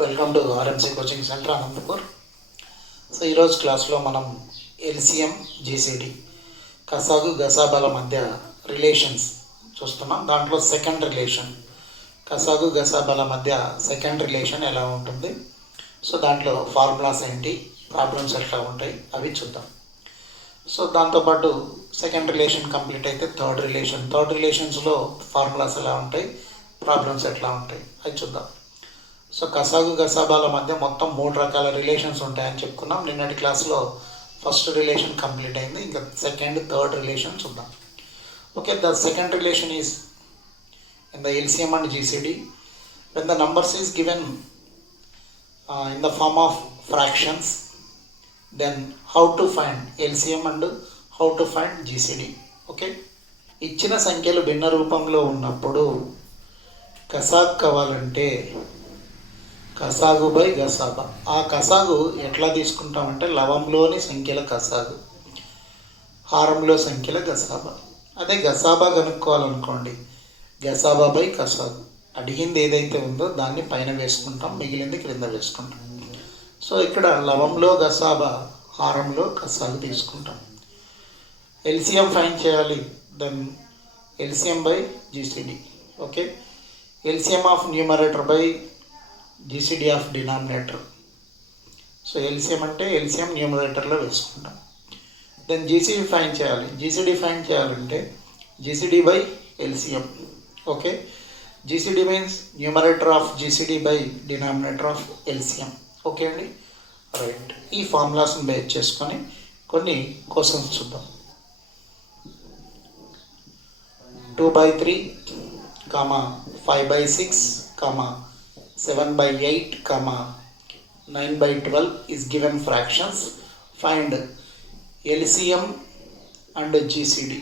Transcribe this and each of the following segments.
Welcome to RMC coaching centre Anantapur. సో ఈరోజు క్లాస్లో మనం ఎల్సిఎం జీసీడీ కసాగు గసాబాల మధ్య రిలేషన్స్ చూస్తున్నాం. దాంట్లో సెకండ్ రిలేషన్ కసాగు గసాబాల మధ్య సెకండ్ రిలేషన్ ఎలా ఉంటుంది, సో దాంట్లో ఫార్ములాస్ ఏంటి, ప్రాబ్లమ్స్ ఎట్లా ఉంటాయి అవి చూద్దాం. సో దాంతోపాటు సెకండ్ రిలేషన్ కంప్లీట్ అయితే థర్డ్ రిలేషన్స్లో ఫార్ములాస్ ఎలా ఉంటాయి, ప్రాబ్లమ్స్ ఎట్లా ఉంటాయి అది చూద్దాం. సో కసాగు గసాబాల మధ్య మొత్తం 3 రకాల రిలేషన్స్ ఉంటాయని చెప్పుకున్నాం. నిన్నటి క్లాస్లో ఫస్ట్ రిలేషన్ కంప్లీట్ అయింది, ఇంకా సెకండ్ థర్డ్ రిలేషన్ చూద్దాం. Okay, the second relation is in the LCM and GCD when the numbers is given in the form of fractions, then how to find LCM and how to find GCD. Okay, ఇచ్చిన సంఖ్యలు భిన్న రూపంలో ఉన్నప్పుడు కసాగు కావాలంటే కసాగు బై గసాబా. ఆ కసాగు ఎట్లా తీసుకుంటామంటే లవంలోని సంఖ్యల కసాగు, హారంలో సంఖ్యల గసాబా. అదే గసాబా కనుక్కోవాలనుకోండి, గసాబా బై కసాగు. అడిగింది ఏదైతే ఉందో దాన్ని పైన వేసుకుంటాం, మిగిలింది క్రింద వేసుకుంటాం. సో ఇక్కడ లవంలో గసాబా, హారంలో కసాగు తీసుకుంటాం. ఎల్సిఎం ఫైండ్ చేయాలి, then LCM by GCD. Okay, LCM of numerator by GCD of denominator. So LCM అంటే ఎల్సిఎం న్యూమరేటర్లో వేసుకుంటాం. దెన్ జీసీడీ ఫైండ్ చేయాలి. జీసీడీ ఫైండ్ చేయాలంటే GCD by LCM. Okay, GCD means numerator of GCD by denominator of LCM. Okay అండి, right. ఈ ఫార్ములాస్ని బేస్ చేసుకొని కొన్ని క్వశ్చన్స్ చూద్దాం. 2/3, 5/6, 7/8, 9/12 is given fractions. Find LCM and GCD.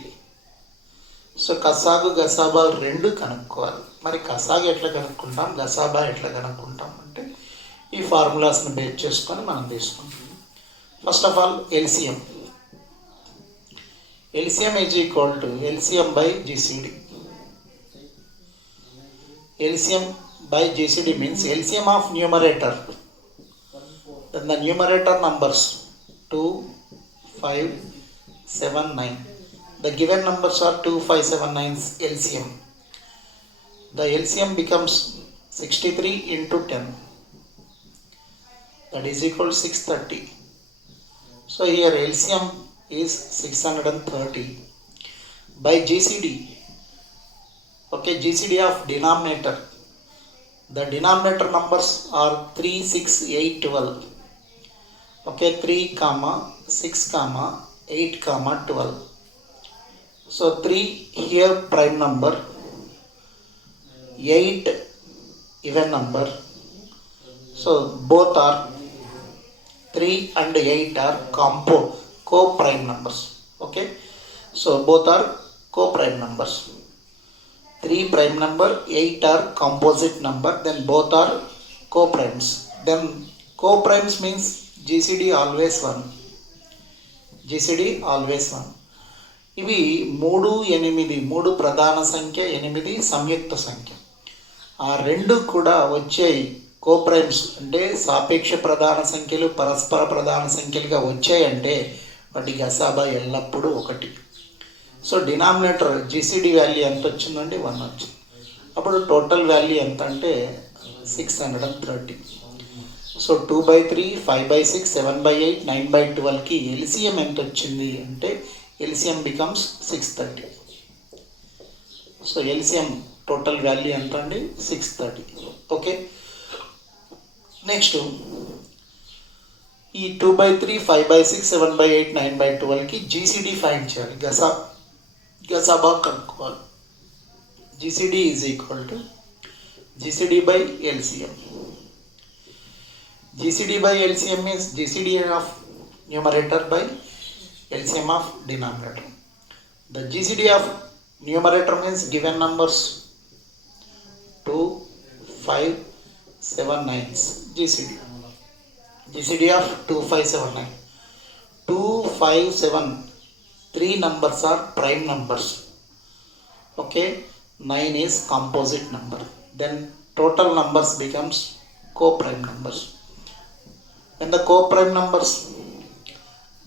So కసాగు గసాబా రెండు కనుక్కోవాలి. మరి కసాగు ఎట్లా కనుక్కుంటాం, గసాబా ఎట్లా కనుక్కుంటాం అంటే ఈ ఫార్ములాస్ని బేస్ చేసుకొని మనం తీసుకుంటాం. First of all LCM is equal to LCM by GCD. LCM by GCD means LCM of numerator. Then the numerator numbers 2, 5, 7, 9. The given numbers are 2, 5, 7, 9's LCM. The LCM becomes 63 into 10. That is equal to 630. So here LCM is 630 by GCD. Okay, GCD of denominator. The denominator numbers are 3, 6, 8, 12. Okay, 3, 6, 8, 12. So 3 here prime number, 8 even number. So both are 3 and 8 are co-prime numbers. Okay, so both are co-prime numbers. 3 prime number, 8 are composite number, then both are co-primes. Then co-primes means GCD always 1. GCD always 1. ఇవి 3, 8, 3 ప్రధాన సంఖ్య, 8 సంయుక్త సంఖ్య. ఆ రెండు కూడా వచ్చాయి కోప్రైమ్స్ అంటే సాపేక్ష ప్రధాన సంఖ్యలు పరస్పర ప్రధాన సంఖ్యలుగా వచ్చాయంటే వాటి గసాబా ఎల్లప్పుడూ 1. సో డినామినేటర్ జీసీడీ వాల్యూ ఎంత వచ్చిందండి, 1 వచ్చింది. అప్పుడు టోటల్ వాల్యూ ఎంత అంటే 630. సో 2/3, 5/6, 7/8, 9/12కి ఎల్సిఎం ఎంత వచ్చింది అంటే LCM becomes 630. So LCM total value ఎంత అండి, 630. ఓకే, నెక్స్ట్ ఈ 2/3, 5/6, 7/8, 9/12కి జీసీడీ ఫైండ్ చేయాలి, గసాబా కనుక్కోవాలి. GCD is equal to GCD by LCM. GCD by LCM means GCD of numerator by LCM of denominator. The GCD of numerator means given numbers 2, 5, 7, 9's GCD. GCD of 2, 5, 7, 9. 2, 5, 7, 3 numbers are prime numbers. Okay, 9 is composite number. Then total numbers becomes co-prime numbers. When the co-prime numbers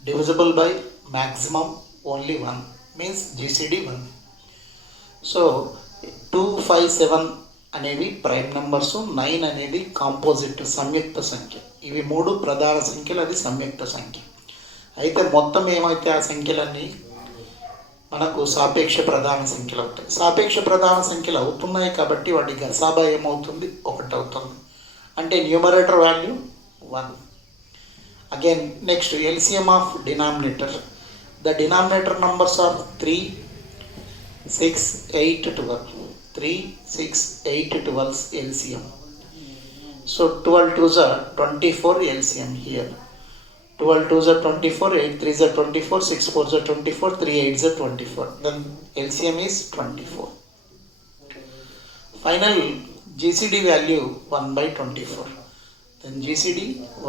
divisible by maximum only 1 means GCD 1. So 2, 5, 7 అనేవి prime numbers, 9 అనేది కాంపోజిట్ సంయుక్త సంఖ్య. ఇవి 3 ప్రధాన సంఖ్యలు, అది సంయుక్త సంఖ్య. అయితే మొత్తం ఏమైతే ఆ సంఖ్యలన్నీ మనకు సాపేక్ష ప్రధాన సంఖ్యలు అవుతాయి. సాపేక్ష ప్రధాన సంఖ్యలు అవుతున్నాయి కాబట్టి వాటి గసాబా ఏమవుతుంది, 1 అవుతుంది. అంటే numerator value 1. Again next LCM of denominator. The denominator numbers are 3, 6, 8, 12. 3, 6, 8, 12 LCM. So 12 2s are 24 LCM here. 12 2s are 24, 8 3s are 24, 6 4s are 24, 3 8s are 24. Then LCM is 24. Final GCD value 1 by 24. Then GCD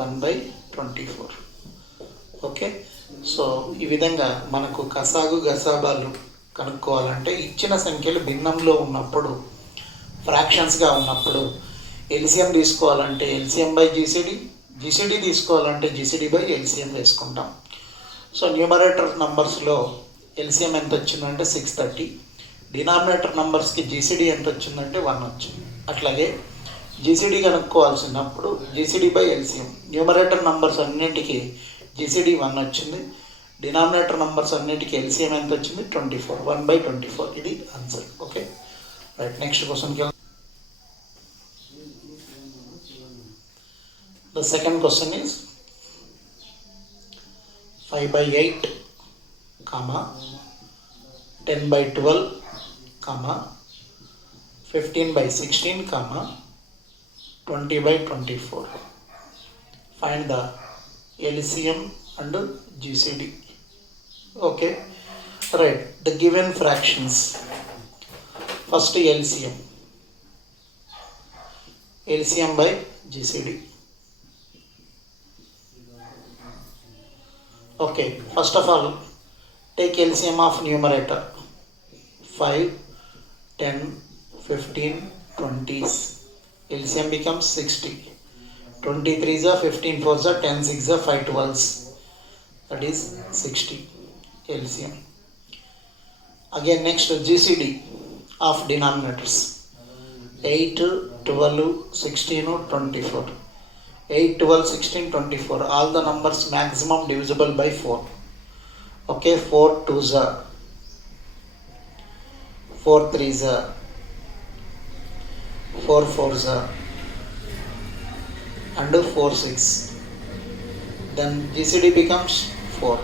1 by 24. Okay. So ఈ విధంగా మనకు కసాగు గసాబాలు కనుక్కోవాలంటే ఇచ్చిన సంఖ్యలు భిన్నంలో ఉన్నప్పుడు, ఫ్రాక్షన్స్గా ఉన్నప్పుడు LCM తీసుకోవాలంటే LCM బై GCD, GCD తీసుకోవాలంటే GCD బై LCM వేసుకుంటాం. సో న్యూమరేటర్ నంబర్స్లో LCM ఎంత వచ్చిందంటే 630, డినామినేటర్ నంబర్స్కి GCD ఎంత వచ్చిందంటే 1 వచ్చింది. అట్లాగే GCD కనుక్కోవాల్సినప్పుడు GCD by LCM. Numerator numbers అన్నింటికి GCD 1 వచ్చింది, డినామినేటర్ నంబర్స్ అన్నిటికీ LCM ఎంత వచ్చింది 24, 1 by 24. ఇది ఆన్సర్. Okay right. నెక్స్ట్ క్వశ్చన్కి the second question is 5 by 8, 10 by 12, 15 by 16, 20 by 24. Find the LCM and GCD. Okay, right. The given fractions. First LCM by GCD. Okay, first of all take LCM of numerator. 5, 10, 15, 20s. LCM becomes 60. 23s are 15 4s are 10 6s are 5 12s. That is 60 LCM. Again next GCD of denominators. 8, 12, 16, 24. 8, 12, 16, 24. All the numbers maximum divisible by 4. Okay, 4 2s are, 4 3s are, 4 4s are, and 4 6. Then GCD becomes 4.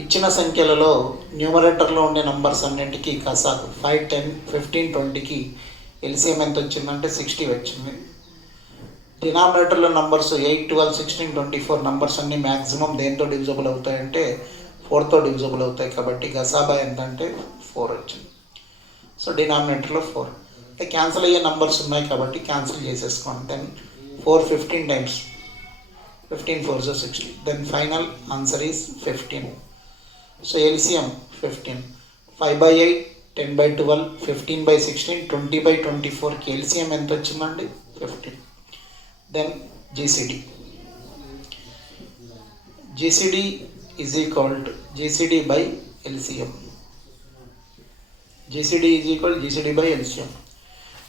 ఇచ్చిన సంఖ్యలలో న్యూమరేటర్లో ఉండే నంబర్స్ అన్నింటికి కసాగు 5, 10, 15, 20కి LCM ఎంత వచ్చిందంటే 60 వచ్చింది. డినామినేటర్లో నంబర్స్ 8, 12, 16, 24 నంబర్స్ అన్ని మ్యాక్సిమం దేంతో డివిజబుల్ అవుతాయంటే 4తో డివిజబుల్ అవుతాయి. కాబట్టి గసాబా ఎంత అంటే 4 వచ్చింది. సో డినామినేటర్లో 4. అంటే క్యాన్సిల్ అయ్యే నంబర్స్ ఉన్నాయి కాబట్టి క్యాన్సిల్ చేసేసుకోండి. Then 4 15 times, 15 4s are 60. Then final answer is 15. So LCM 15. 5 by 8, 10 by 12, 15 by 16, 20 by 24కి LCM ఎంత వచ్చిందండి 15. Then GCD is equal to GCD by LCM. GCD is equal to GCD by LCM.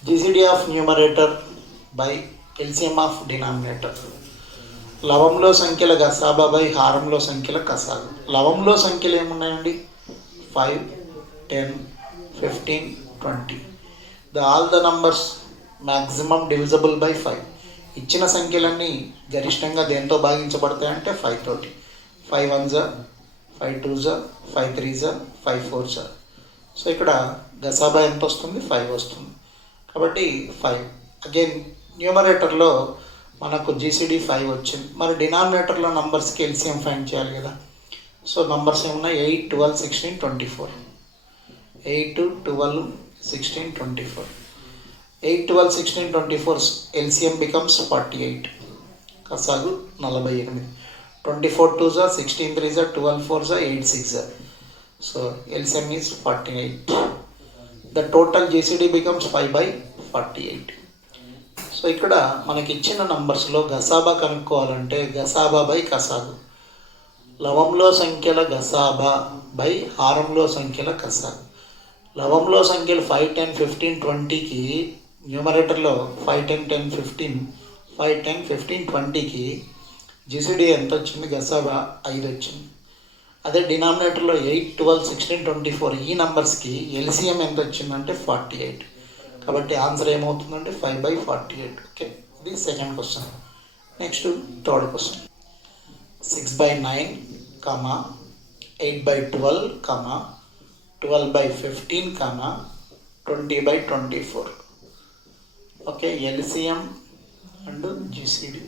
GCD of numerator by LCM of denominator. లవంలో సంఖ్యల గసాబా బై హారంలో సంఖ్యల కసాగు. లవంలో సంఖ్యలు ఏమున్నాయండి 5, 10, 15, 20. All the numbers maximum divisible by 5. ఇచ్చిన సంఖ్యలన్నీ గరిష్టంగా దేంతో భాగించబడతాయంటే 5 తోటి. 5 1s, 5 2s, 5 3s, 5 4s. సో ఇక్కడ గసాబా ఎంత వస్తుంది 5 వస్తుంది. కాబట్టి 5. అగైన్ న్యూమరేటర్లో మనకు GCD 5 వచ్చింది. మరి డినామినేటర్లో నంబర్స్కి LCM ఫైండ్ చేయాలి కదా. సో నంబర్స్ ఏమున్నాయి 8, 12, 16, 24. 8, 12, 16, 24. 8, 12, 16, 24 LCM becomes 48. కసాగు 48. 24 2s are 16 3s are 12 4s are 8 6s. So LCM is 48. The total GCD becomes 5/48. సో ఇక్కడ మనకి ఇచ్చిన నంబర్స్లో గసాబా కనుక్కోవాలంటే గసాబా బై కసాగు, లవంలో సంఖ్యల గసాబా బై హారంలో సంఖ్యల కసాగు. లవంలో సంఖ్యలు 5, 10, 15, 20కి న్యూమరేటర్లో 5, 10, 10, 15, 5, 10, 15, 20కి జీసీడీ ఎంత వచ్చింది? గసాబా 5 వచ్చింది. అదే డినామినేటర్లో 8, 12, 16, 24 ఈ నంబర్స్కి ఎల్సిఎం ఎంత వచ్చిందంటే 48. కాబట్టి ఆన్సర్ ఏమవుతుందంటే 5/48. ఓకే, ఇది second question. Next third question. 6/9, 8/12, 12/15, 20/24. Okay, LCM and GCD.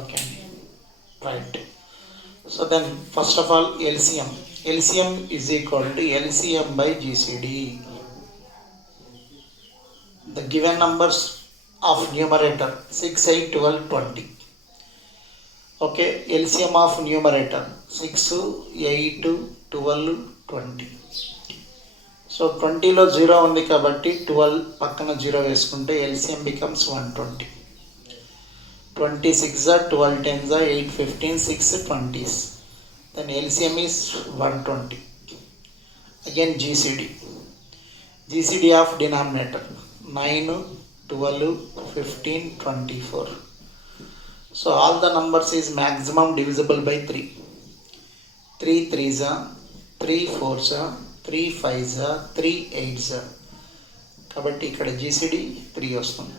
Okay అండి, right. So then first of all LCM is equal to LCM by GCD. The given numbers of numerator 6, 8, 12, 20. Okay, LCM of numerator 6, 8, 12, 20. So 20లో 0 ఉంది కాబట్టి 12 పక్కన 0 వేసుకుంటే LCM becomes 120. 26 are 12 10s are 8 15 6 20s. Then LCM is 120. Again GCD of denominator 9 12 15 24. So all the numbers is maximum divisible by 3. 3 3s are 3 4s are 3 5s are 3 8s are. కాబట్టి ఇక్కడ GCD 3 వస్తుంది.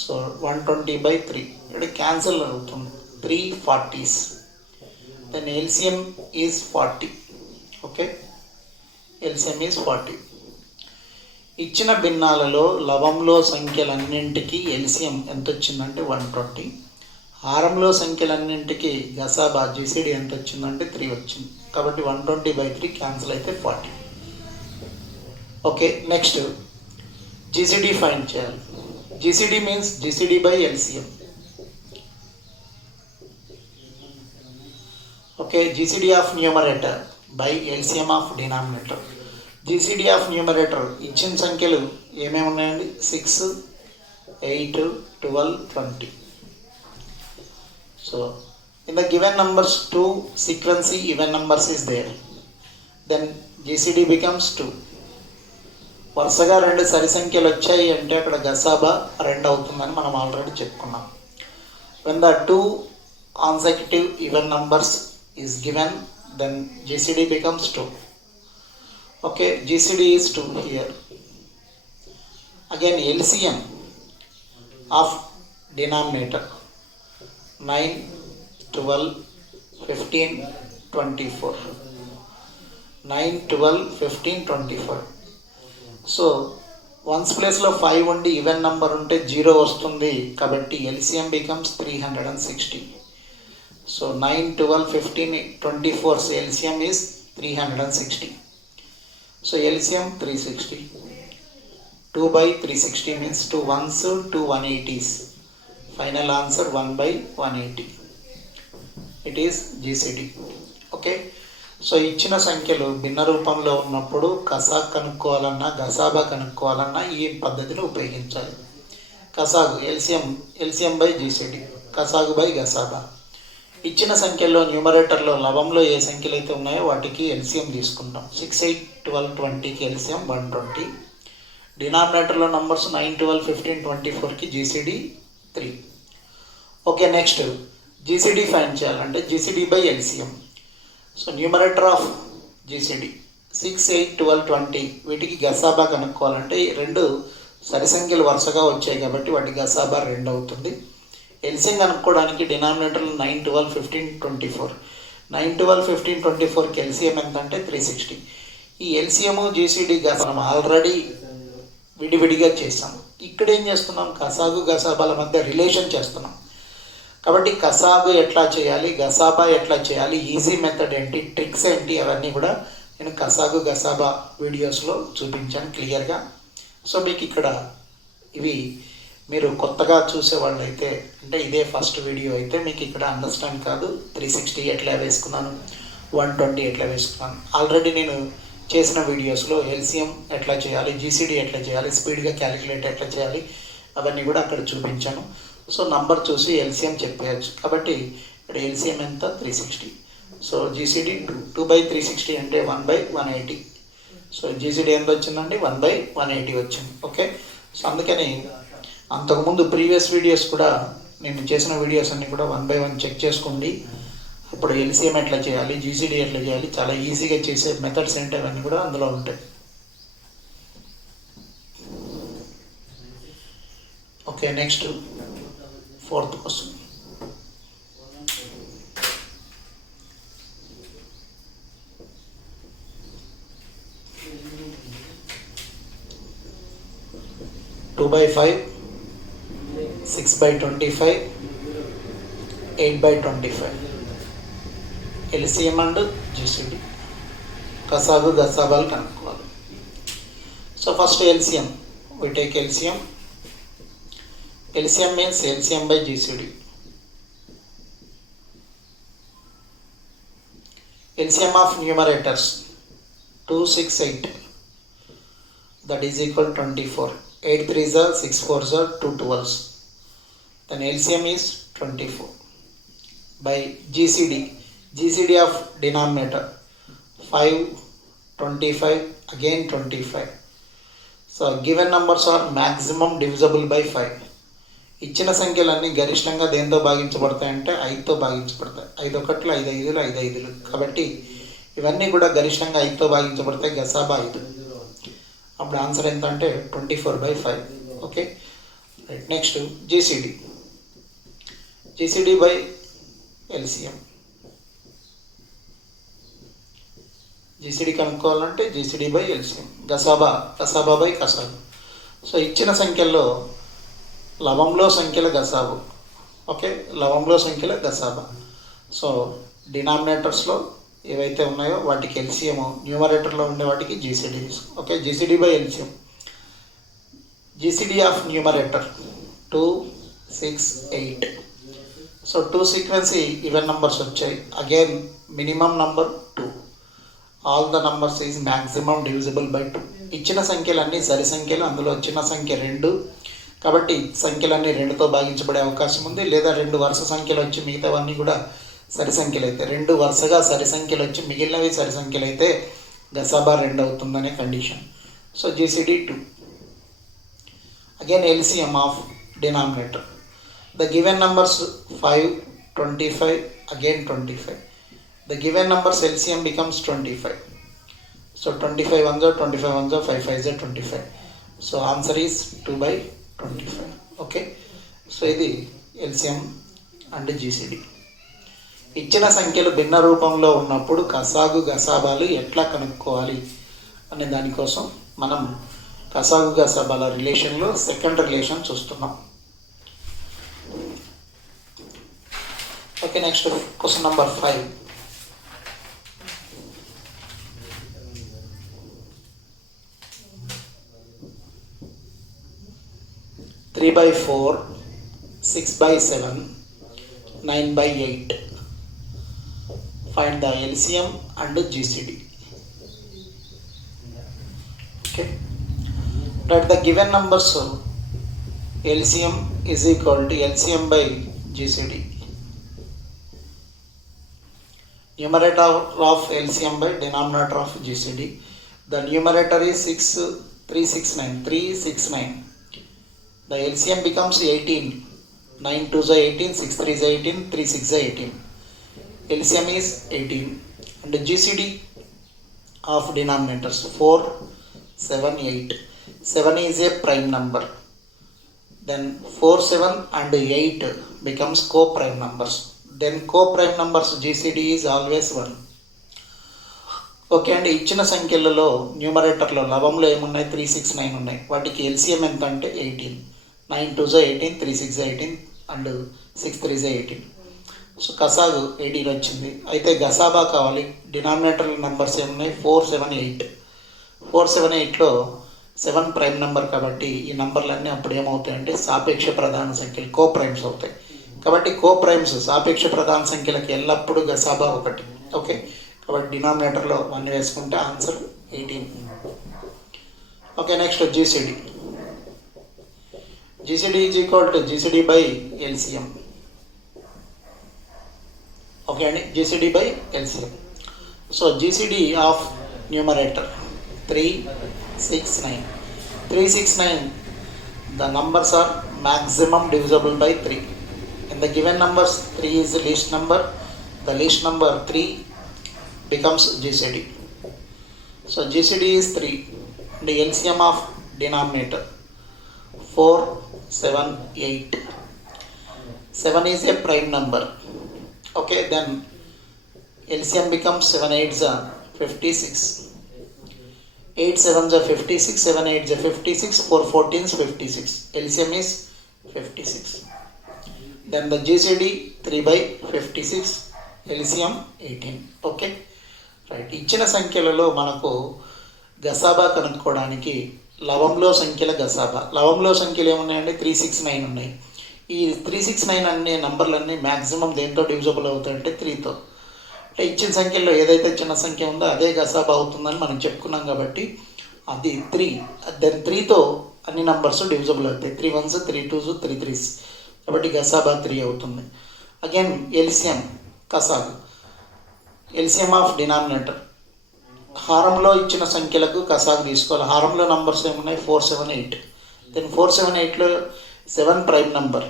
సో 120/3 ఇక్కడ క్యాన్సిల్ అవుతుంది. 3 40s. Then LCM is 40. Okay, LCM is 40. ఇచ్చిన భిన్నాలలో లవంలో సంఖ్యలన్నింటికి ఎల్సిఎం ఎంత వచ్చిందంటే 120. హారంలో సంఖ్యలన్నింటికి గసాబా జీసీడీ ఎంత వచ్చిందంటే 3 వచ్చింది. కాబట్టి 120/3 క్యాన్సిల్ అయితే 40. ఓకే, నెక్స్ట్ జీసీడీ ఫైండ్ చేయాలి. GCD means GCD by LCM. Okay, GCD of numerator by LCM of denominator. GCD of numerator ఇచ్చిన సంఖ్యలు ఏమేమి ఉన్నాయండి? 6, 8, 12, 20. So in the given numbers 2 sequence even numbers is there. Then GCD becomes 2. వరుసగా 2 సరి సంఖ్యలు వచ్చాయి అంటే అక్కడ గసాబా 2 అవుతుందని మనం ఆల్రెడీ చెప్పుకున్నాం. When the 2 consecutive even numbers is given, then GCD becomes 2. Okay, GCD is 2 here. Again LCM of denominator 9 12 15 24. 9 12 15 24. So once ప్లేస్లో 5 ఉండి ఈవెన్ నెంబర్ ఉంటే 0 వస్తుంది కాబట్టి ఎల్సిఎం బికమ్స్ 360. సో 9 12 15 24 ఎల్సిఎం ఈజ్ 360. So LCM 360. 2/360 means 2 1s 2 180s. Final answer 1/180. It is GCD. Okay, so ఇచ్చిన సంఖ్యలు భిన్న రూపంలో ఉన్నప్పుడు కసాగ్ కనుక్కోవాలన్నా గసాబా కనుక్కోవాలన్నా ఈ పద్ధతిని ఉపయోగించాలి. కసాగు ఎల్సిఎం బై జీసీడీ, కసాగు బై గసాబా. ఇచ్చిన సంఖ్యల్లో న్యూమరేటర్లో లవంలో ఏ సంఖ్యలు అయితే ఉన్నాయో వాటికి ఎల్సిఎం తీసుకుంటాం. 6 8 12 20కి ఎల్సిఎం 120. డినామినేటర్లో నంబర్స్ 9 12 15 24కి GCD 3. Okay, next GCD find చేయాలంటే GCD by LCM. So numerator of GCD 6 8 12 20 వీటికి గసాబా కనుక్కోవాలంటే 2 సరి సంఖ్యలు వరుసగా వచ్చాయి కాబట్టి వాటి గసాబా 2 అవుతుంది. ఎల్సిఎం కనుక్కోవడానికి డినామినేటర్లు 9 12 15 24. 9 12 15 24కి ఎల్సిఎం ఎంత అంటే 360. ఈ ఎల్సిఎం జీసీడీ మనం ఆల్రెడీ విడివిడిగా చేసాం. ఇక్కడ ఏం చేస్తున్నాం? కసాగు గసాబాల మధ్య రిలేషన్ చేస్తున్నాం. కాబట్టి కసాగు ఎట్లా చేయాలి, గసాబా ఎట్లా చేయాలి, ఈజీ మెథడ్ ఏంటి, ట్రిక్స్ ఏంటి, అవన్నీ కూడా నేను కసాగు గసాబా వీడియోస్లో చూపించాను క్లియర్గా. సో మీకు ఇక్కడ ఇవి మీరు కొత్తగా చూసేవాళ్ళు అయితే అంటే ఇదే ఫస్ట్ వీడియో అయితే మీకు ఇక్కడ అండర్స్టాండ్ కాదు. 360 ఎట్లా వేసుకున్నాను, 120 ఎట్లా వేసుకున్నాను. ఆల్రెడీ నేను చేసిన వీడియోస్లో ఎల్సిఎం ఎట్లా చేయాలి, జీసీడీ ఎట్లా చేయాలి, స్పీడ్గా క్యాలిక్యులేట్ ఎట్లా చేయాలి అవన్నీ కూడా అక్కడ చూపించాను. సో నంబర్ చూసి ఎల్సిఎం చెప్పేయచ్చు. కాబట్టి ఇక్కడ ఎల్సిఎం ఎంత 360. సో జీసీడీ 2/360 అంటే 1/180. సో జీసీడీ ఎంత వచ్చిందండి 1/180 వచ్చింది. ఓకే. సో అందుకని అంతకుముందు ప్రీవియస్ వీడియోస్ కూడా నేను చేసిన వీడియోస్ అన్నీ కూడా 1 by 1 చెక్ చేసుకోండి. ఇప్పుడు ఎల్సిఎం ఎట్లా చేయాలి, జీసీడీ ఎట్లా చేయాలి, చాలా ఈజీగా చేసే మెథడ్స్ ఏంటి అవన్నీ కూడా అందులో ఉంటాయి. Okay, next 4th question. Two by 5, 6 by 25, 8 by 25. LCM and GCD కసాగు గసాబాలు కనుక్కోవాలి. So first LCM, we take LCM. LCM means LCM by GCD. LCM of numerators 2, 6, 8, that is equal 24. 8 3s are 6 4s are 2 12s. Then LCM is 24 by GCD. GCD of denominator 5, 25, again 25. So given numbers are maximum divisible by 5. ఇచ్చిన సంఖ్యలన్నీ గరిష్టంగా దేంతో భాగించబడతాయంటే 5తో భాగించబడతాయి. 5 1లు 5 5లు 5 5లు. కాబట్టి ఇవన్నీ కూడా గరిష్టంగా 5తో భాగించబడతాయి. గసాబా 5. అప్పుడు ఆన్సర్ ఎంత అంటే 24/5. Okay, right. Next GCD. GCD by LCM. GCD కనుక్కోవాలంటే జీసీడీ బై ఎల్సిఎం. గసాబా బై కసాబు. సో ఇచ్చిన సంఖ్యల్లో లవంలో సంఖ్యల గసాబు. ఓకే, లవంలో సంఖ్యల గసాబా. సో డినామినేటర్స్లో ఏవైతే ఉన్నాయో వాటికి ఎల్సిఎం, న్యూమరేటర్లో ఉండే వాటికి GCD. Okay, GCD by LCM. GCD of numerator 2, 6, 8. So 2 సీక్వెన్సీ ఈవెన్ నంబర్స్ వచ్చాయి. Again minimum number 2. All the numbers is maximum divisible by 2. ఇచ్చిన సంఖ్యలన్నీ సరి సంఖ్యలు, అందులో చిన్న సంఖ్య 2. కాబట్టి సంఖ్యలన్నీ 2తో భాగించబడే అవకాశం ఉంది. లేదా 2 వరుస సంఖ్యలు వచ్చి మిగతావన్నీ కూడా సరి సంఖ్యలు అయితే, 2 వరుసగా సరి సంఖ్యలు వచ్చి మిగిలినవి సరి సంఖ్యలు అయితే గసాబా 2 అవుతుందనే condition. So GCD 2. Again LCM of denominator. The given numbers 5, 25, again 25. The given numbers LCM becomes 25. So 25 ones are 25 ones are 5 5s are 25. So answer is 2/25. Okay. So ఇది LCM and GCD. ఇచ్చిన సంఖ్యలు భిన్న రూపంలో ఉన్నప్పుడు కసాగు గసాబాలు ఎట్లా కనుక్కోవాలి అనే దానికోసం మనం కసాగు గసాబాల రిలేషన్లో సెకండ్ రిలేషన్ చూస్తున్నాం. Okay, next question number 5. 3 by 4, 6 by 7, 9 by 8. Find the LCM and GCD. Okay. Write the given numbers. So LCM is equal to LCM by GCD. Numerator of LCM by denominator of GCD. The numerator is 369. The LCM becomes 18. 9 2s are 18, 6 3s are 18, 3 6s are 18. LCM is 18. And the GCD of denominators 4, 7, 8. 7 is a prime number. Then 4, 7 and 8 becomes co-prime numbers. Then co-prime numbers GCD is always 1. ఓకే అండి. ఇచ్చిన సంఖ్యలలో న్యూమరేటర్లో లవంలో ఏమున్నాయి 3 6 9 ఉన్నాయి. వాటికి ఎల్సిఎం ఎంత అంటే 18. 9 2s are 18, 3 6s are 18 and 6 3s are 18. So కసాగు 18 వచ్చింది. అయితే గసాబా కావాలి. డినామినేటర్ నెంబర్స్ ఏమున్నాయి 4 7 8. 4 7 8లో 7 ప్రైమ్ నెంబర్ కాబట్టి ఈ నెంబర్లన్నీ అప్పుడు ఏమవుతాయంటే సాపేక్ష ప్రధాన సంఖ్యలు, కో ప్రైమ్స్ అవుతాయి. కాబట్టి కో ప్రైమ్స్ సాపేక్ష ప్రధాన సంఖ్యలకి ఎల్లప్పుడూ గసాబా 1. ఓకే, కాబట్టి డినామినేటర్లో 1 వేసుకుంటే ఆన్సర్ 18. Okay, next GCD. GCD is equal to GCD by LCM. Okay, and GCD by LCM. So GCD of numerator 369. 369, the numbers are maximum divisible by 3. In the given numbers, 3 is the least number. The least number 3 becomes GCD. So GCD is 3. The LCM of denominator 4, 7, 8. 7 is a prime number. Okay, then LCM becomes 7 8s are 56. 8 7s are 56, 7 8s are 56, 4 14s 56. LCM is 56. Then the GCD 3 by 56, LCM 18. Okay, right. ఇచ్చిన సంఖ్యలలో మనకు గసాబా కనుక్కోవడానికి లవంలో సంఖ్యల గసాబా. లవంలో సంఖ్యలు ఏమున్నాయండి? 369 ఉన్నాయి. ఈ 369 అనే నంబర్లన్నీ మ్యాక్సిమం దేంతో డివిజబుల్ అవుతాయంటే 3తో. అంటే ఇచ్చిన సంఖ్యలో ఏదైతే చిన్న సంఖ్య ఉందో అదే గసాబా అవుతుందని మనం చెప్పుకున్నాం కాబట్టి అది 3. దెన్ 3తో అన్ని నంబర్స్ డివిజబుల్ అవుతాయి. 3 1s 3 2s 3 3s, కాబట్టి గసాబా 3 అవుతుంది. అగైన్ ఎల్సిఎం కసాగు, ఎల్సిఎం ఆఫ్ డినామినేటర్. హారంలో ఇచ్చిన సంఖ్యలకు కసాగు తీసుకోవాలి. హారంలో నంబర్స్ ఏమున్నాయి? 4 7 8. దెన్ 4 7 8లో 7 prime number,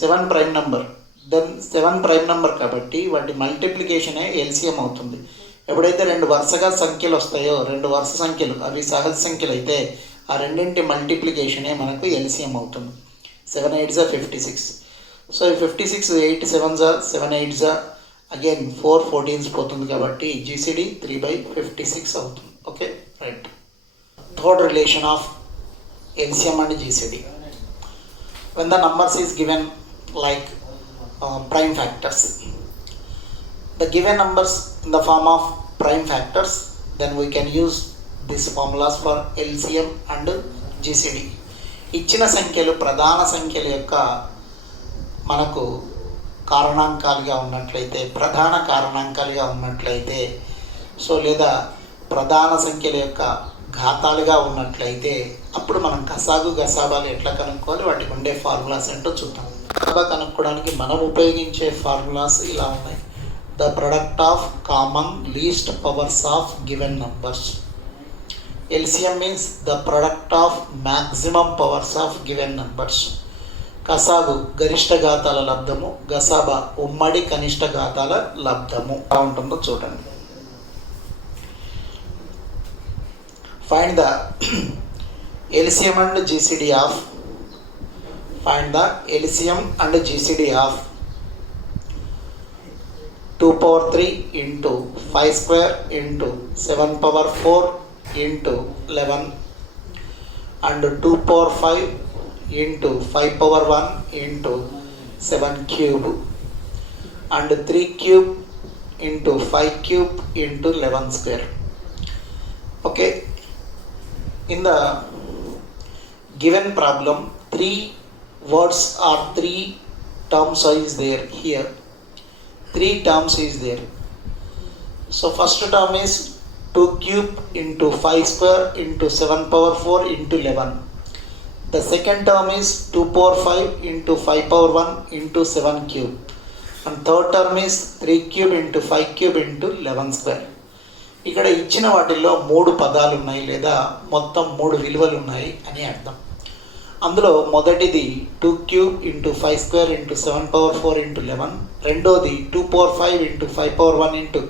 7 prime number. Then 7 prime number కాబట్టి వాటి మల్టిప్లికేషనే ఎల్సిఎం అవుతుంది. ఎప్పుడైతే రెండు వరుసగా సంఖ్యలు వస్తాయో, రెండు వరుస సంఖ్యలు అవి సహజ సంఖ్యలు అయితే ఆ రెండింటి మల్టిప్లికేషనే మనకు ఎల్సిఎం అవుతుంది. 7 8s are 56. సో 56 8 7s are 7 8s are again 4 14s పోతుంది కాబట్టి GCD 3 by 56 అవుతుంది. Okay, right. Third relation of LCM and GCD. When the numbers is given like prime factors, the given numbers in the form of prime factors, then we can use these formulas for LCM and GCD. ఇచ్చిన సంఖ్యలు ప్రధాన సంఖ్యల యొక్క మనకు కారణాంకాలుగా ఉన్నట్లయితే, ప్రధాన కారణాంకాలుగా ఉన్నట్లయితే, సో లేదా ప్రధాన సంఖ్యల యొక్క ఘాతాలుగా ఉన్నట్లయితే అప్పుడు మనం కసాగు గసాబాలు ఎట్లా కనుక్కోవాలి, వాటికి ఉండే ఫార్ములాస్ ఏంటో చూద్దాం. గసాబా కనుక్కోవడానికి మనం ఉపయోగించే ఫార్ములాస్ ఇలా ఉన్నాయి. The product of common least powers of given numbers. LCM means the product of maximum powers of given numbers. కసాగు గరిష్ట ఘాతాల లబ్ధము, గసాబా ఉమ్మడి కనిష్ట ఘాతాల లబ్ధము. ఎలా ఉంటుందో చూడండి. Find the LCM and GCD of 2 power 3 into 5 square into 7 power 4 into 11 and 2 power 5 into 5 power 1 into 7 cube and 3 cube into 5 cube into 11 square. Okay, in the given problem 3 words or 3 terms is there here. 3 terms is there. So first term is 2 cube into 5 square into 7 power 4 into 11. The second term is 2 power 5 into 5 power 1 into 7 cube. And third term is 3 cube into 5 cube into 11 square. ఇక్కడ ఇచ్చిన వాటిల్లో 3 పదాలు ఉన్నాయి లేదా మొత్తం 3 విలువలు ఉన్నాయి అని అర్థం. అందులో మొదటిది 2 క్యూబ్ ఇంటూ 5 స్క్వేర్ ఇంటూ 7 పవర్ 4 ఇంటూ 11, రెండోది 2 పవర్ 5 ఇంటూ 5 పవర్ 1 ఇంటూ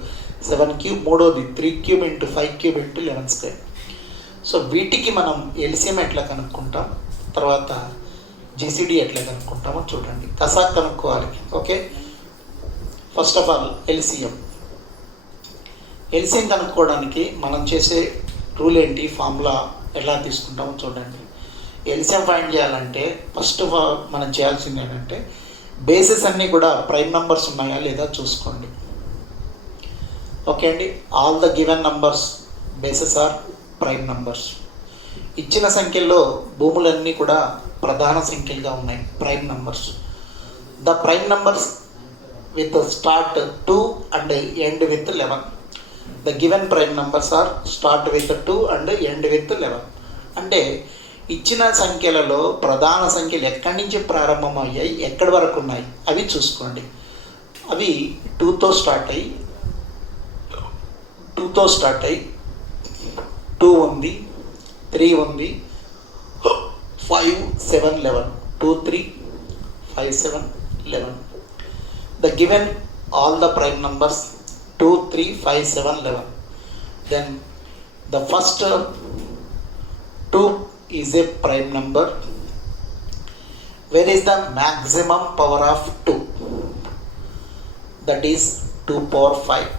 7 క్యూబ్, మూడోది 3 cube into 5 cube into 11 square. So వీటికి మనం ఎల్సిఎం ఎట్లా కనుక్కుంటాం, తర్వాత జీసీడీ ఎట్లా కనుక్కుంటామో చూడండి. కసాక్ కనుక్కోవాలి. Okay, first of all LCM కనుక్కోవడానికి మనం చేసే రూల్ ఏంటి, ఫార్ములా ఎలా తీసుకుంటామో చూడండి. ఎల్సిఎం ఫైండ్ చేయాలంటే ఫస్ట్ ఆఫ్ ఆల్ మనం చేయాల్సింది ఏంటంటే బేసెస్ అన్నీ కూడా ప్రైమ్ నెంబర్స్ ఉన్నాయా లేదా చూసుకోండి. ఓకే అండి, all the given numbers bases are prime numbers. ఇచ్చిన సంఖ్యల్లో భూములన్నీ కూడా ప్రధాన సంఖ్యలుగా ఉన్నాయి, prime numbers. The prime numbers with start 2 and end with 11. The given prime numbers are start with 2 and end with 11. అంటే ఇచ్చిన సంఖ్యలలో ప్రధాన సంఖ్యలు ఎక్కడి నుంచి ప్రారంభమయ్యాయి, ఎక్కడి వరకు ఉన్నాయి అవి చూసుకోండి. అవి 2తో స్టార్ట్ అయ్యి 2 ఉంది, 3 ఉంది, 5, 7, 11. 2, 3, 5, 7, 11. The given all the prime numbers 2, 3, 5, 7, 11. Then the first 2 is a prime number. Where is the maximum power of 2? That is 2 power 5.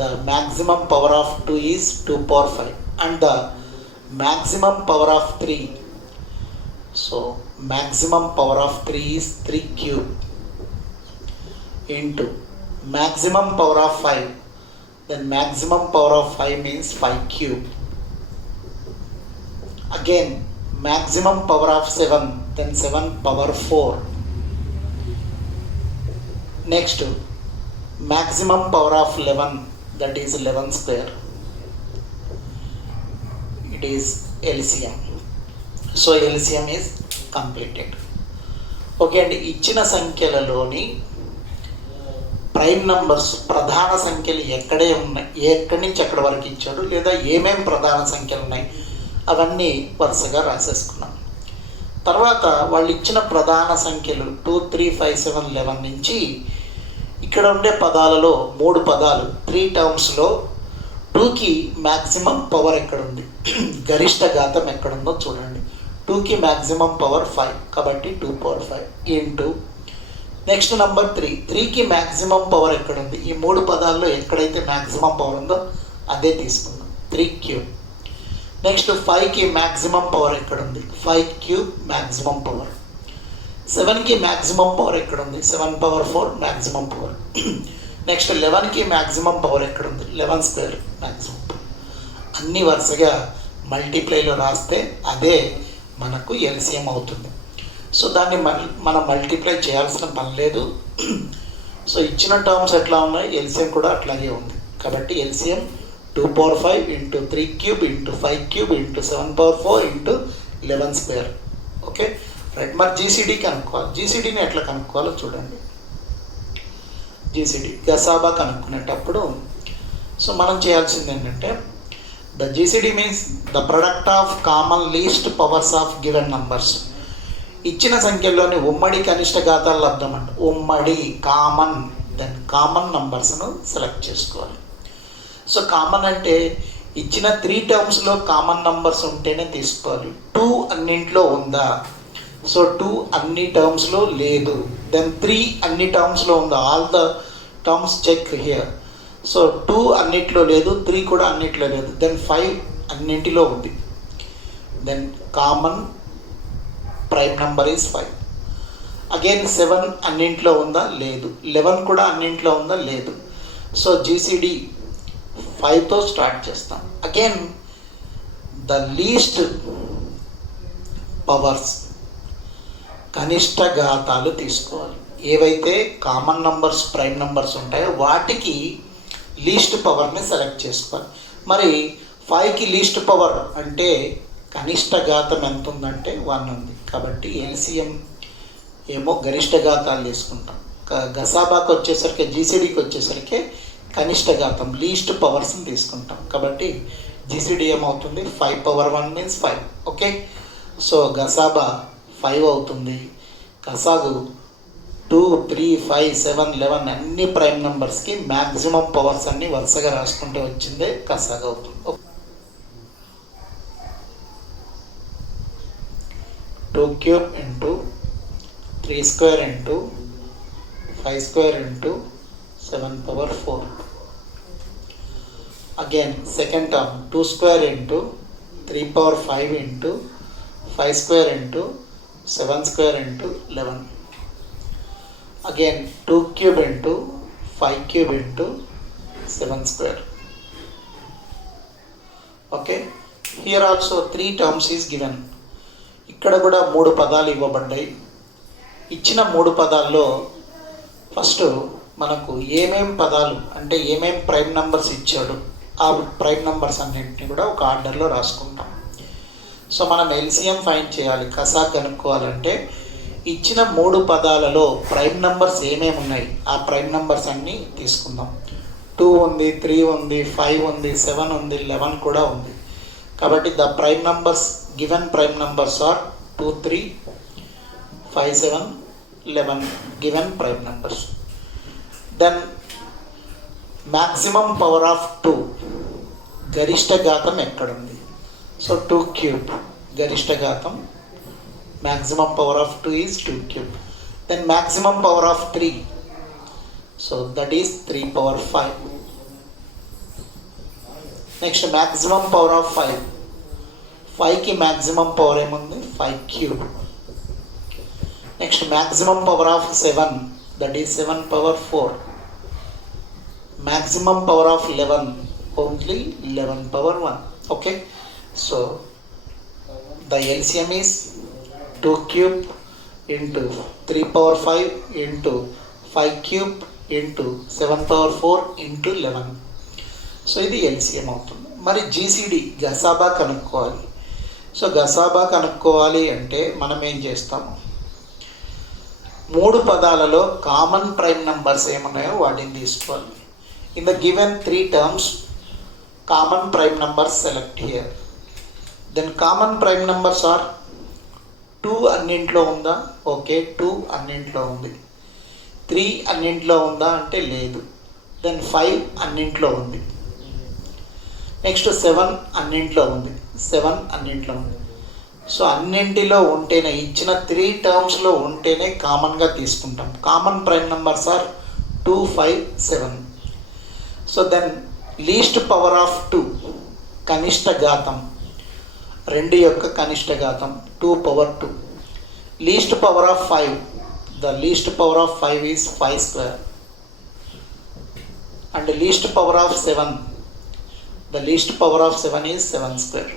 The maximum power of 2 is 2 power 5 and the maximum power of 3. So maximum power of 3 is 3 cube into maximum power of 5. Then maximum power of 5 means 5 cube. Again maximum power of 7, then 7 power 4. Next maximum power of 11, that is 11 square. It is LCM. So LCM is completed. Okay అండి, ఇచ్చిన సంఖ్యలలోని prime numbers ప్రధాన సంఖ్యలు ఎక్కడే ఉన్నాయి, ఎక్కడి నుంచి ఎక్కడి వరకు ఇచ్చాడు, లేదా ఏమేం ప్రధాన సంఖ్యలు ఉన్నాయి అవన్నీ వరుసగా రాసేసుకున్నాం. తర్వాత వాళ్ళు ఇచ్చిన ప్రధాన సంఖ్యలు 2, 3, 5, 7, 11 నుంచి ఇక్కడ ఉండే పదాలలో 3 పదాలు 3 టర్మ్స్లో 2కి మ్యాక్సిమం పవర్ ఎక్కడుంది, గరిష్ట ఘాతం ఎక్కడుందో చూడండి. 2కి మ్యాక్సిమం పవర్ 5 కాబట్టి 2 power 5 ఇంటూ నెక్స్ట్ నెంబర్ 3కి మ్యాక్సిమం పవర్ ఎక్కడుంది, ఈ 3 పదాల్లో ఎక్కడైతే మ్యాక్సిమం పవర్ ఉందో అదే తీసుకుందాం, 3 క్యూబ్. నెక్స్ట్ 5కి మ్యాక్సిమం పవర్ ఎక్కడుంది, 5 క్యూబ్ మ్యాక్సిమం పవర్. 7కి మ్యాక్సిమం పవర్ ఎక్కడుంది, 7 power 4 మ్యాక్సిమం పవర్. నెక్స్ట్ 11కి మ్యాక్సిమం పవర్ ఎక్కడుంది, 11 స్క్వేర్ మ్యాక్సిమం పవర్. అన్నీ వరుసగా మల్టిప్లైలో రాస్తే అదే మనకు ఎల్సిఎం అవుతుంది. సో దాన్ని మనం మల్టిప్లై చేయాల్సిన పని లేదు. సో ఇచ్చిన టర్మ్స్ ఎట్లా ఉన్నాయి, ఎల్సిఎం కూడా అట్లాగే ఉంది. కాబట్టి ఎల్సిఎం 2 power 5 ఇంటూ 3 cube into 5 cube into 7 power 4 ఇంటూ 11 స్క్వేర్. Okay right. మరి జీసీడీ కనుక్కోవాలి. జీసీడీని ఎట్లా కనుక్కోవాలో చూడండి. జీసీడీ గసాబా కనుక్కునేటప్పుడు సో మనం చేయాల్సింది ఏంటంటే, the GCD means the product of common least powers of given numbers. ఇచ్చిన సంఖ్యల్లోని ఉమ్మడి కనిష్ట ఘాతాల లబ్ధం అంట. ఉమ్మడి కామన్, దెన్ కామన్ నంబర్స్ను సెలెక్ట్ చేసుకోవాలి. సో కామన్ అంటే ఇచ్చిన 3 టర్మ్స్లో కామన్ నంబర్స్ ఉంటేనే తీసుకోవాలి. 2 అన్నింట్లో ఉందా, సో 2 అన్ని టర్మ్స్లో లేదు. దెన్ 3 అన్ని టర్మ్స్లో ఉందా, all the terms check here. So 2 అన్నిట్లో లేదు, 3 కూడా అన్నిట్లో లేదు. దెన్ 5 అన్నింటిలో ఉంది. Then common prime number is 5. Again 7 అన్నింట్లో ఉందా, లేదు. 11 కూడా అన్నింట్లో ఉందా, లేదు. సో జీసీడీ 5తో స్టార్ట్ చేస్తాం. అగైన్ ద లీస్ట్ పవర్స్, కనిష్ట ఘాతాలు తీసుకోవాలి. ఏవైతే కామన్ నంబర్స్ ప్రైమ్ నంబర్స్ ఉంటాయో వాటికి లీస్ట్ పవర్ని సెలెక్ట్ చేసుకోవాలి. మరి 5కి లీస్ట్ పవర్ అంటే కనిష్ట ఘాతం ఎంత ఉందంటే 1 ఉంది. కాబట్టి ఎల్సిఎం ఏమో గరిష్ట ఘాతాలు తీసుకుంటాం. గసాబాకి వచ్చేసరికి, జీసీడీకి వచ్చేసరికి కనిష్ట ఘాతం లీస్ట్ పవర్స్ని తీసుకుంటాం. కాబట్టి జీసీడీ ఏమవుతుంది, 5 power 1 మీన్స్ 5. ఓకే, సో గసాబా 5 అవుతుంది. గసాగు 2, 3, 5, 7, 11 అన్ని ప్రైమ్ నెంబర్స్కి మ్యాక్సిమం పవర్స్ అన్ని వరుసగా రాసుకుంటే వచ్చిందే గసాగు అవుతుంది. 2 cube into 3 square into 5 square into 7 power 4. Again second term 2 square into 3 power 5 into 5 square into 7 square into 11. Again 2 cube into 5 cube into 7 square. Okay, here also 3 terms is given. ఇక్కడ కూడా 3 పదాలు ఇవ్వబడ్డాయి. ఇచ్చిన 3 పదాల్లో ఫస్ట్ మనకు ఏమేం పదాలు అంటే ఏమేం ప్రైమ్ నెంబర్స్ ఇచ్చాడు ఆ ప్రైమ్ నెంబర్స్ అన్నింటినీ కూడా ఒక ఆర్డర్లో రాసుకుంటాం. సో మనం ఎల్సిఎం ఫైండ్ చేయాలి, కసాగ్ కనుక్కోవాలంటే ఇచ్చిన 3 పదాలలో ప్రైమ్ నెంబర్స్ ఏమేమి ఉన్నాయి ఆ ప్రైమ్ నెంబర్స్ అన్నీ తీసుకుందాం. 2 ఉంది, 3 ఉంది, 5 ఉంది, 7 ఉంది, 11 కూడా ఉంది. కాబట్టి the prime numbers given prime numbers are 2, 3, 5, 7, 11 given prime numbers. Then maximum power of 2 గరిష్ట ఘాతం ఎక్కడుంది? సో 2 క్యూబ్ గరిష్ట ఘాతం, maximum power of 2 is 2 cube. Then maximum power of 3, so that is 3 power 5. Next maximum power of 5, 5 ki maximum power emundi 5 cube. Next maximum power of 7, that is 7 power 4. Maximum power of 11, only 11 power 1. Okay, so the LCM is 2 cube into 3 power 5 into 5 cube into 7 power 4 into 11. సో ఇది ఎల్సిఎం అవుతుంది. మరి జీసీడీ గసాబా కనుక్కోవాలి. సో గసాబా కనుక్కోవాలి అంటే మనం ఏం చేస్తాము, 3 పదాలలో కామన్ ప్రైమ్ నెంబర్స్ ఏమున్నాయో వాటిని తీసుకోవాలి. In the given 3 terms common prime numbers select here. Then common prime numbers are 2 అన్నింట్లో ఉందా? ఓకే, 2 అన్నింట్లో ఉంది. 3 అన్నింట్లో ఉందా అంటే లేదు. దెన్ 5 అన్నింట్లో ఉంది. నెక్స్ట్ 7 అన్నింట్లో ఉంది. 7 అన్నింట్లో ఉంది. సో అన్నింటిలో ఉంటేనే, ఇచ్చిన 3 టర్మ్స్లో ఉంటేనే కామన్గా తీసుకుంటాం. Common prime numbers are 2, 5, 7. So then least power of 2 కనిష్ట ఘాతం, 2 యొక్క కనిష్ట ఘాతం 2 power 2. Least power of 5, the least power of 5 is 5 square. And least power of 7, the least power of 7 is 7 square.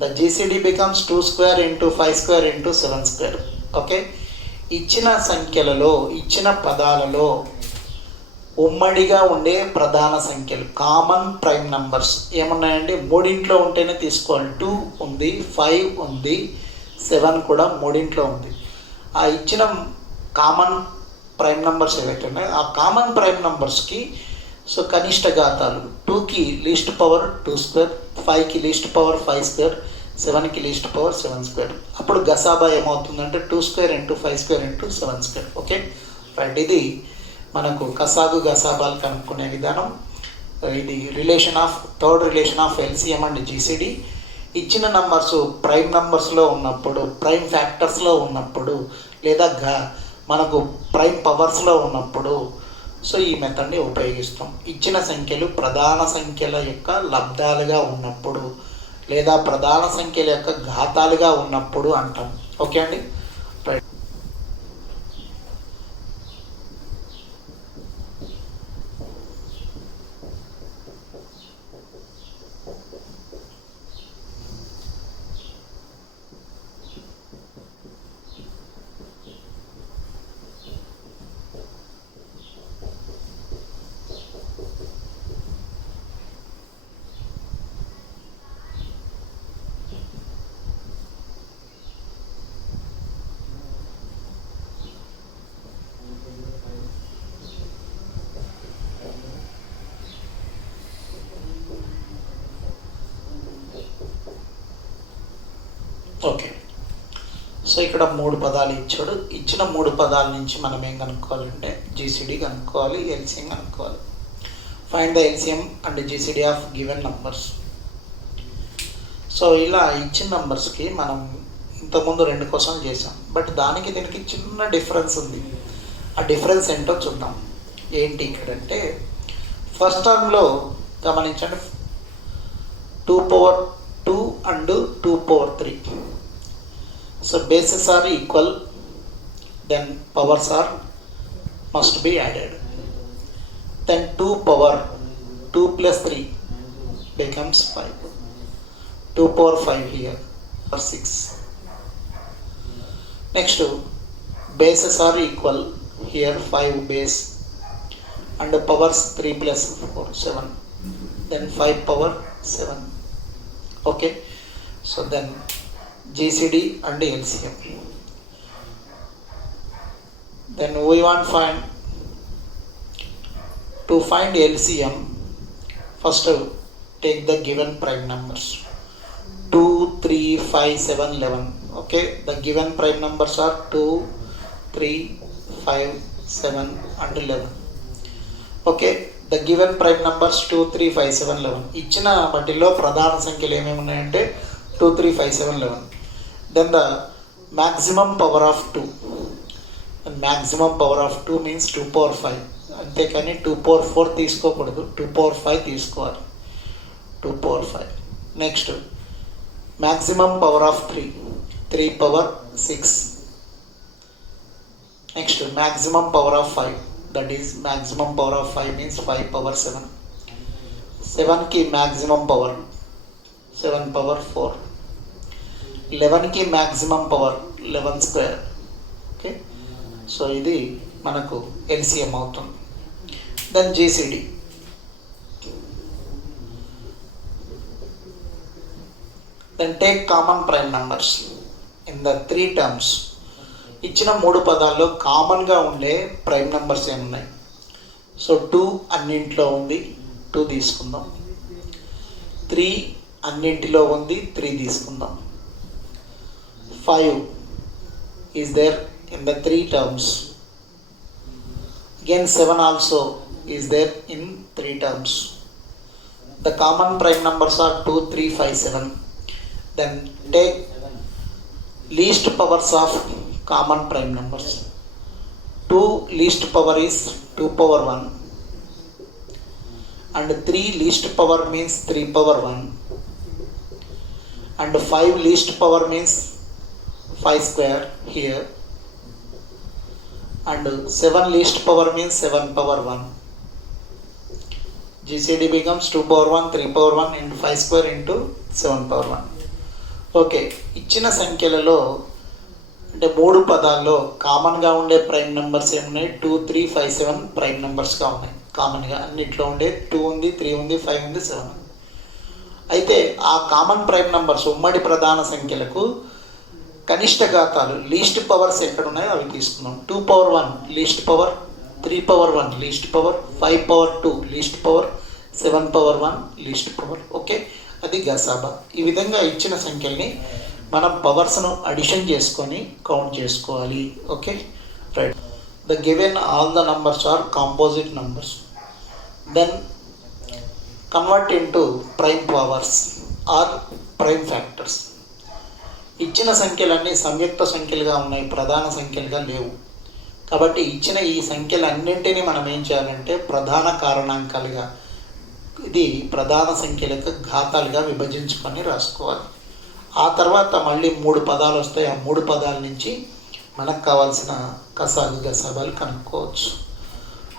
The GCD becomes 2 square into 5 square into 7 square. Okay, ఇచ్చిన సంఖ్యలలో, ఇచ్చిన పదాలలో ఉమ్మడిగా ఉండే ప్రధాన సంఖ్యలు కామన్ ప్రైమ్ నంబర్స్ ఏమున్నాయండి? 3 ఉంటేనే తీసుకోవాలి. 2 ఉంది, 5 ఉంది, 7 కూడా 3 ఉంది. ఆ ఇచ్చిన కామన్ ప్రైమ్ నెంబర్స్ ఏవైతే ఉన్నాయో ఆ కామన్ ప్రైమ్ నెంబర్స్కి సో కనిష్ట ఘాతాలు 2కి లీస్ట్ పవర్ 2 square, 5కి లీస్ట్ పవర్ 5 square, 7కి లీస్ట్ పవర్ 7 square. అప్పుడు గసాబా ఏమవుతుందంటే 2 square into 5 square into 7 square. Okay right, ఇది మనకు కసాగు గసాబాలు కనుక్కునే విధానం. ఇది third relation of LCM and GCD. ఇచ్చిన నంబర్స్ ప్రైమ్ నంబర్స్లో ఉన్నప్పుడు, ప్రైమ్ ఫ్యాక్టర్స్లో ఉన్నప్పుడు, లేదా మనకు ప్రైమ్ పవర్స్లో ఉన్నప్పుడు సో ఈ మెథడ్ని ఉపయోగిస్తాం. ఇచ్చిన సంఖ్యలు ప్రధాన సంఖ్యల యొక్క లబ్ధాలుగా ఉన్నప్పుడు లేదా ప్రధాన సంఖ్యల యొక్క ఘాతాలుగా ఉన్నప్పుడు అంటాం. ఓకే అండి, రైట్. ఓకే, సో ఇక్కడ 3 పదాలు ఇచ్చాడు. ఇచ్చిన 3 పదాల నుంచి మనం ఏం కనుక్కోవాలంటే జీసీడీ కనుక్కోవాలి, ఎల్సిఎం కనుక్కోవాలి. Find the LCM and GCD of given numbers. So ఇలా ఇచ్చిన నంబర్స్కి మనం ఇంతకుముందు 2 క్వశ్చన్లు చేసాం, బట్ దానికి దీనికి చిన్న డిఫరెన్స్ ఉంది. ఆ డిఫరెన్స్ ఏంటో చూద్దాం. ఏంటి ఇక్కడంటే ఫస్ట్ టర్మ్లో గమనించండి, 2 power 2 and 2 power 3. So bases are equal, then powers are must be added. Then 2 power 2 plus 3 becomes 5. 2 power 5 here or 6. Next, bases are equal. here 5 base and the powers 3 plus 4 7, then 5 power 7. Okay, so then GCD and LCM. Then we want to find LCM. First take the given prime numbers 2, 3, 5, 7, 11. Okay, the given prime numbers are 2, 3, 5, 7 and 11. Okay, the given prime numbers 2, 3, 5, 7, 11. ఇచ్చిన వాటిలో ప్రధాన సంఖ్యలు ఏమేమి ఉన్నాయంటే 2, 3, 5, 7, 11. Then the maximum power of 2. And maximum power of 2 means 2 power 5. అంతేకాని 2 power 4 తీసుకోకూడదు, 2 power 5 తీసుకోవాలి. 2 power 5. Next maximum power of 3. 3 power 6. Next maximum power of 5. That is maximum power of 5 means 5 power 7. 7 ki maximum power 7 power 4. 11 ki maximum power 11 square. Okay, so ఇది మనకు LCM అవుతుంది. Then GCD. Then take common prime numbers in the 3 terms. ఇచ్చిన 3 పదాల్లో కామన్గా ఉండే prime numbers ఏమున్నాయి? సో 2 అన్నింటిలో ఉంది, 2 తీసుకుందాం. 3 అన్నింటిలో ఉంది, 3 తీసుకుందాం. 5 is there in the 3 terms. Again 7 also is there in 3 terms. The common prime numbers are 2, 3, 5, 7. Then take least powers of common prime numbers. 2 least power is 2 power 1 and 3 least power means 3 power 1 and 5 least power means 5 square here and 7 least power means 7 power 1. GCD becomes 2 power 1, 3 power 1 into 5 square into 7 power 1. ఓకే, ఇచ్చిన సంఖ్యలలో అంటే 3 పదాల్లో కామన్గా ఉండే prime numbers ఏమున్నాయి? 2, 3, 5, 7 ప్రైమ్ నెంబర్స్గా ఉన్నాయి. కామన్గా అన్నిట్లో ఉండే 2 ఉంది, 3 ఉంది, 5 ఉంది, 7 ఉంది. అయితే ఆ కామన్ ప్రైమ్ నెంబర్స్ ఉమ్మడి ప్రధాన సంఖ్యలకు కనిష్ట ఘాతాలు లీస్ట్ పవర్స్ ఎక్కడ ఉన్నాయో అవి తీసుకున్నాం. 2 power 1 least power, 3 power 1 least power, 5 power 2 least power, 7 power 1 least power. Okay, అది గసాబా. ఈ విధంగా ఇచ్చిన సంఖ్యల్ని మనం పవర్స్ను అడిషన్ చేసుకొని కౌంట్ చేసుకోవాలి. Okay, right. The given all the numbers are composite numbers. Then convert into prime powers are prime factors. ఇచ్చిన సంఖ్యలన్నీ సంయుక్త సంఖ్యలుగా ఉన్నాయి, ప్రధాన సంఖ్యలుగా లేవు. కాబట్టి ఇచ్చిన ఈ సంఖ్యలన్నింటినీ మనం ఏం చేయాలంటే ప్రధాన కారణాంకాలుగా, ఇది ప్రధాన సంఖ్యలకు ఘాతాలుగా విభజించుకొని రాసుకోవాలి. ఆ తర్వాత మళ్ళీ 3 పదాలు వస్తాయి. ఆ 3 పదాల నుంచి మనకు కావాల్సిన కసాగు గసాబాలు కనుక్కోవచ్చు.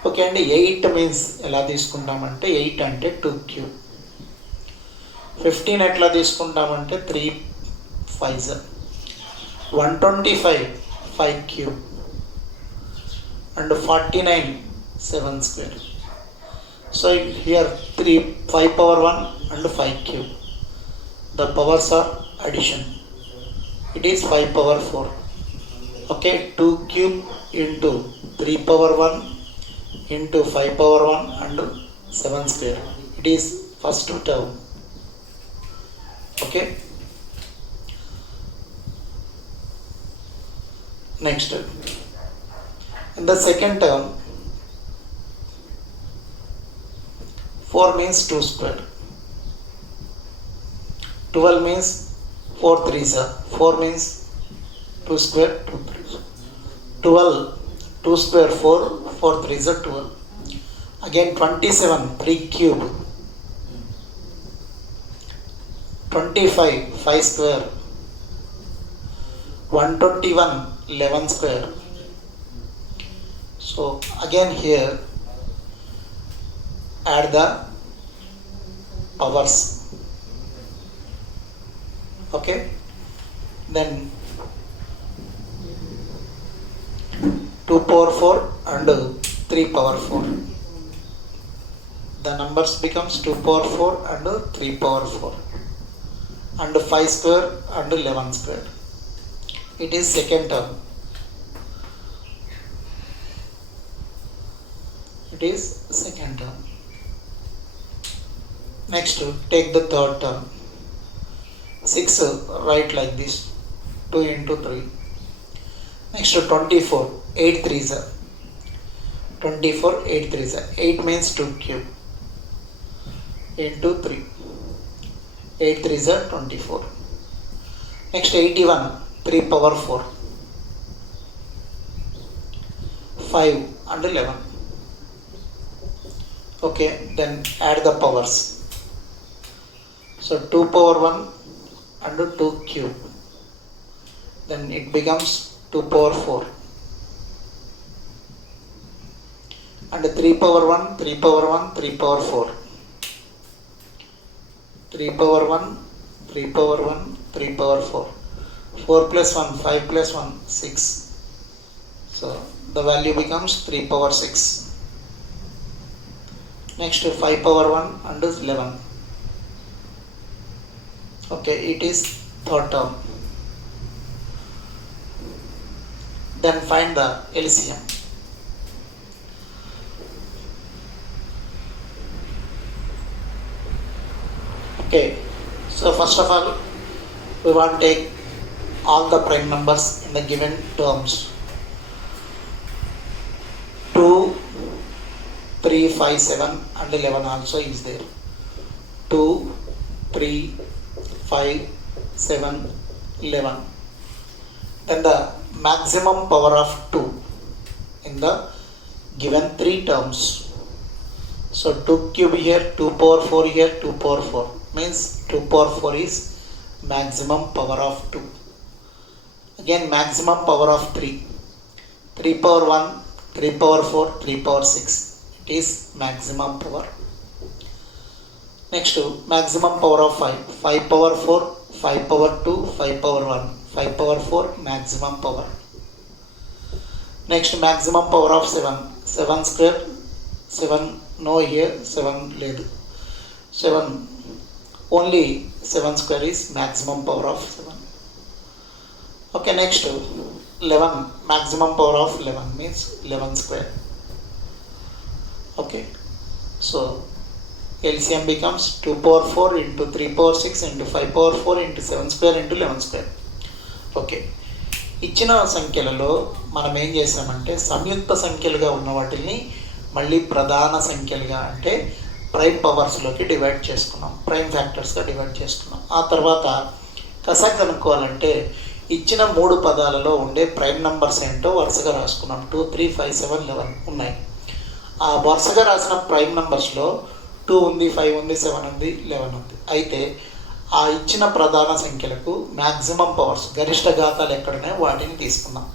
ఓకే అండి. 8 మీన్స్ ఎలా తీసుకుంటామంటే 8 అంటే 2 క్యూబ్. 15 ఎట్లా తీసుకుంటామంటే 3 5. 125 5 cube and 49 7 square. So here 5 power 1 and 5 cube. The powers are addition. It is 5 power 4. Okay, 2 cube into 3 power 1 into 5 power 1 and 7 square. It is first term. Okay. Next, in the second term, 4 means 2 square. 12 means 4 3s. 4 means 2 square 2 3s. 12 2 square 4 4 3s 12. Again 27 3 cube. 25 5 square. 121 11 square. So again here add the powers. Okay, then 2 2 power 4 and 3 power 4. The numbers becomes 2 power 4 and 3 power 4 and 5 square and 11 square. It is second term. It is second term. Next, take the third term. 6 write like this, 2 into 3. Next 24, 8 3s are 24, 8 3s are 8 means 2 cube into 3, 8 3s are 24. Next 81, 3 power 4, 5 and 11. Okay, then add the powers. So 2 power 1 and 2 cube, then it becomes 2 power 4 and 3 power 1, 3 power 1, 3 power 4, 3 power 1, 3 power 1, 3 power 4, 4 plus 1, 5 plus 1, 6. So the value becomes 3 power 6. Next 5 power 1 and 11. Okay, it is third term. Then find the LCM. Okay, so first of all, we want to take all the prime numbers in the given terms. 2, 3, 5, 7 and 11 also is there. 2, 3, 5, 7, 11. Then the maximum power of 2 in the given 3 terms. So 2 cube here, 2 power 4 here, 2 power 4 means 2 power 4 is maximum power of 2. Again maximum power of 3. 3 power 1, 3 power 4, 3 power 6. It is maximum power. Next maximum power of 5. 5 power 4, 5 power 2, 5 power 1, 5 power 4 maximum power. Next maximum power of 7. 7 square, 7 no here, 7 ledu. 7 only 7 square is maximum power of 7. Okay, next 11 maximum power of 11 means 11 square. Okay, so LCM becomes 2 power 4 into 3 power 6 into 5 power 4 into 7 square into 11 square. Okay, ఇచ్చిన సంఖ్యలలో మనం ఏం చేసామంటే సంయుక్త సంఖ్యలుగా ఉన్న వాటిని మళ్ళీ ప్రధాన సంఖ్యలుగా అంటే ప్రైమ్ పవర్స్లోకి డివైడ్ చేసుకున్నాం, ప్రైమ్ ఫ్యాక్టర్స్గా డివైడ్ చేసుకున్నాం. ఆ తర్వాత కసాగ్ కనుక్కోవాలంటే ఇచ్చిన 3 పదాలలో ఉండే ప్రైమ్ నంబర్స్ ఏంటో వరుసగా రాసుకున్నాం. 2, 3, 5, 7, 11 ఉన్నాయి. ఆ వరుసగా రాసిన ప్రైమ్ నంబర్స్లో 2 ఉంది, 5 ఉంది, 7 ఉంది, 11 ఉంది. అయితే ఆ ఇచ్చిన ప్రధాన సంఖ్యలకు మ్యాక్సిమం పవర్స్ గరిష్ట ఘాతాలు ఎక్కడున్నాయో వాటిని తీసుకుందాం.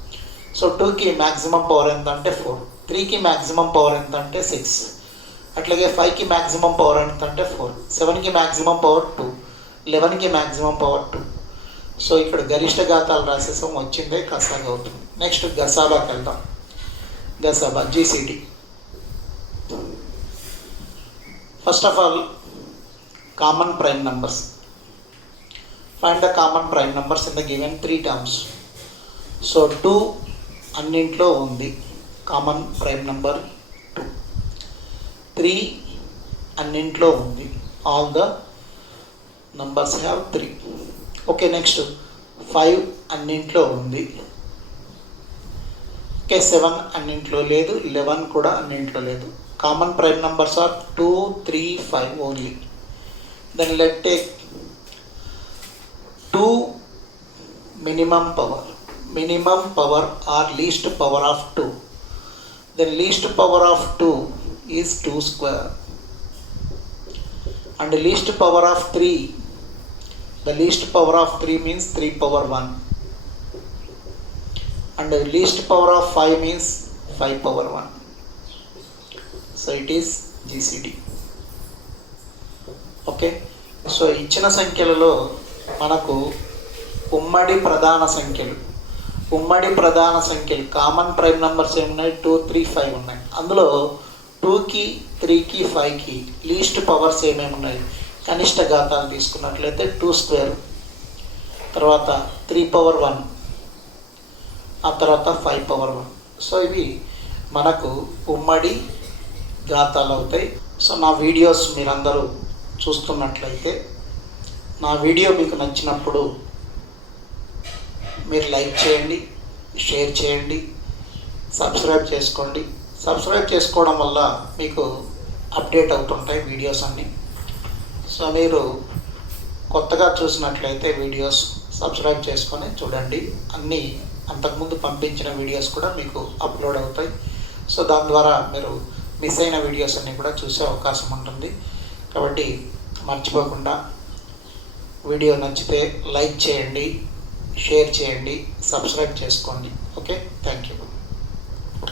సో 2కి మ్యాక్సిమం పవర్ ఎంత అంటే 4, 3కి మ్యాక్సిమం పవర్ ఎంత అంటే 6, అట్లాగే 5కి మ్యాక్సిమం పవర్ ఎంత అంటే 4, 7కి మ్యాక్సిమం పవర్ 2, 11కి మ్యాక్సిమం పవర్ 2. సో ఇక్కడ గరిష్ట ఘాతాలు రాసేసాం, వచ్చిందే కసాగా అవుతుంది. నెక్స్ట్ గసాబాకి వెళ్దాం. గసాబా GCD. First of all common prime numbers. Find the common prime numbers in the given 3 terms. So 2 అన్నింట్లో ఉంది, కామన్ ప్రైమ్ నెంబర్ 2. 3 అన్నింట్లో ఉంది, all the numbers have 3. Okay, next 5 అన్నింట్లో ఉంది. ఓకే, 7 అన్నింట్లో లేదు, 11 కూడా అన్నింట్లో లేదు. Common prime numbers are 2, 3, 5 only. Then let take 2 minimum power or least power of 2. The least power of 2 is 2 square, and the least power of 3, the least power of 3 means 3 power 1, and the least power of 5 means 5 power 1. So it is GCD. Okay, so ఇచ్చిన సంఖ్యలలో మనకు ఉమ్మడి ప్రధాన సంఖ్యలు ఉమ్మడి ప్రధాన సంఖ్యలు common prime numbers ఏమున్నాయి 2, 3, 5 ఉన్నాయి. అందులో 2కి 3కి 5కి లీస్ట్ పవర్స్ ఏమేమి ఉన్నాయి, కనిష్ట ఘాతాలు తీసుకున్నట్లయితే 2 స్క్వేర్, తర్వాత 3 పవర్ 1, ఆ తర్వాత 5 పవర్ 1. సో ఇవి మనకు ఉమ్మడి ఘాతాలు అవుతాయి. సో నా వీడియోస్ మీరందరూ చూస్తున్నట్లయితే, నా వీడియో మీకు నచ్చినప్పుడు మీరు లైక్ చేయండి, షేర్ చేయండి, సబ్స్క్రైబ్ చేసుకోండి. సబ్స్క్రైబ్ చేసుకోవడం వల్ల మీకు అప్డేట్ అవుతుంటాయి వీడియోస్ అన్నీ. సో మీరు కొత్తగా చూసినట్లయితే వీడియోస్ సబ్స్క్రైబ్ చేసుకొని చూడండి. అన్నీ అంతకుముందు పంపించిన వీడియోస్ కూడా మీకు అప్లోడ్ అవుతాయి. సో దాని ద్వారా మీరు మిస్ అయిన వీడియోస్ అన్నీ కూడా చూసే అవకాశం ఉంటుంది. కాబట్టి మర్చిపోకుండా వీడియో నచ్చితే లైక్ చేయండి, షేర్ చేయండి, సబ్స్క్రైబ్ చేసుకోండి. Okay, thank you.